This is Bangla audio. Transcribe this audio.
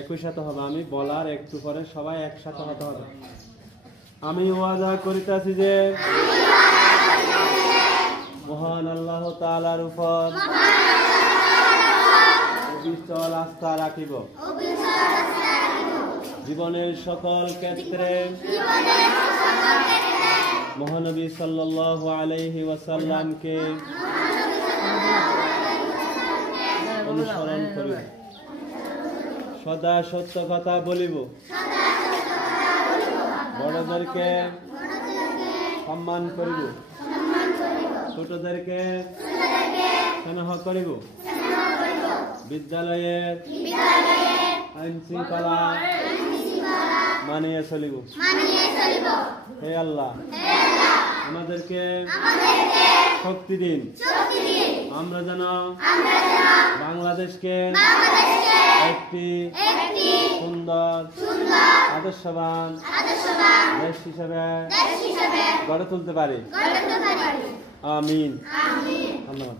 একই সাথে হবে, আমি বলার একটু পরে সবাই একসাথে হতে হবে। আমি ওয়াদা করিতেছি যে মহান আল্লাহ তাআলার উপর অবিচল আস্থা রাখিব, জীবনের সকল ক্ষেত্রে মহানবী সাল্লাল্লাহু আলাইহি ওয়াসাল্লামকে অনুসরণ করিব, সদা সত্য কথা বলিব, বড়দেরকে সম্মান করিব, ছোটদেরকে স্নেহ করিব, বিদ্যালয়ের আইন শৃঙ্খলা মানিয়ে চলিব। হে আল্লাহ, আমাদেরকে শক্তি দিন, আমরা যেন বাংলাদেশকে একটি সুন্দর আদর্শবান দেশ হিসেবে গড়ে তুলতে পারি। আমিন। ধন্যবাদ।